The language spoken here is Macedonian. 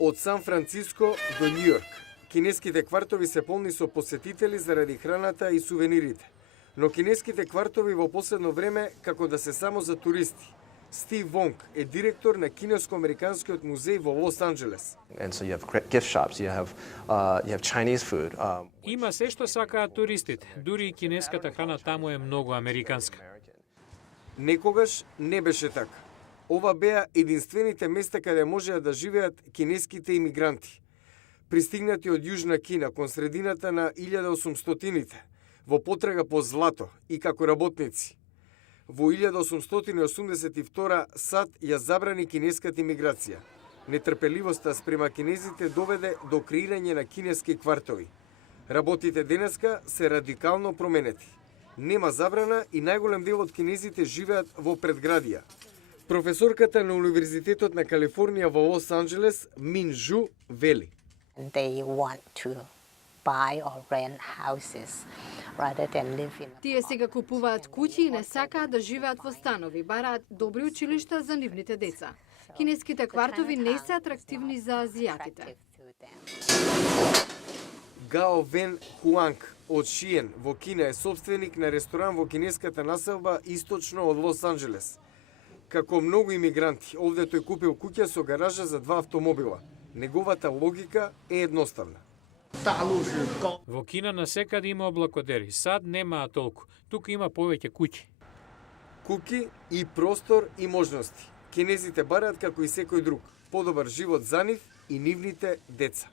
Од Сан Франциско до Њујорк, кинеските квартови се полни со посетители заради храната и сувенирите. Но кинеските квартови во последно време како да се само за туристи. Стив Вонг е директор на Кинеско-американскиот музеј во Лос Анџелес. And so you have gift shops, you have Chinese food. Има се што сакаат туристите. Дури и кинеската храна таму е многу американска. Некогаш не беше така. Ова беа единствените места каде можеа да живеат кинеските имигранти. Пристигнати од Јужна Кина кон средината на 1800-тите, во потрага по злато и како работници. Во 1882 САД ја забрани кинеската имиграција. Нетрпеливоста спрема кинезите доведе до креирање на кинески квартови. Работите денеска се радикално променети. Нема забрана и најголем дел од кинезите живеат во предградија. Професорката на Универзитетот на Калифорнија во Лос Анџелес, Мин Жу, вели. They want to buy or rent houses rather than live in. Тие сега купуваат куќи и не сакаат да живеат во станови, бараат добри училишта за нивните деца. Кинеските квартови не се атрактивни за азијатите. Гао Вен Хуанг од Шиен во Кина е собственик на ресторан во кинеската населба источно од Лос Анџелес. Како многу имигранти, овде тој купил куќа со гаража за 2 автомобила. Неговата логика е едноставна. Во Кина насекаде има облакодери. Сад немаа толку. Тука има повеќе куќи. Куки и простор и можности. Кинезите бараат како и секој друг. Подобар живот за нив и нивните деца.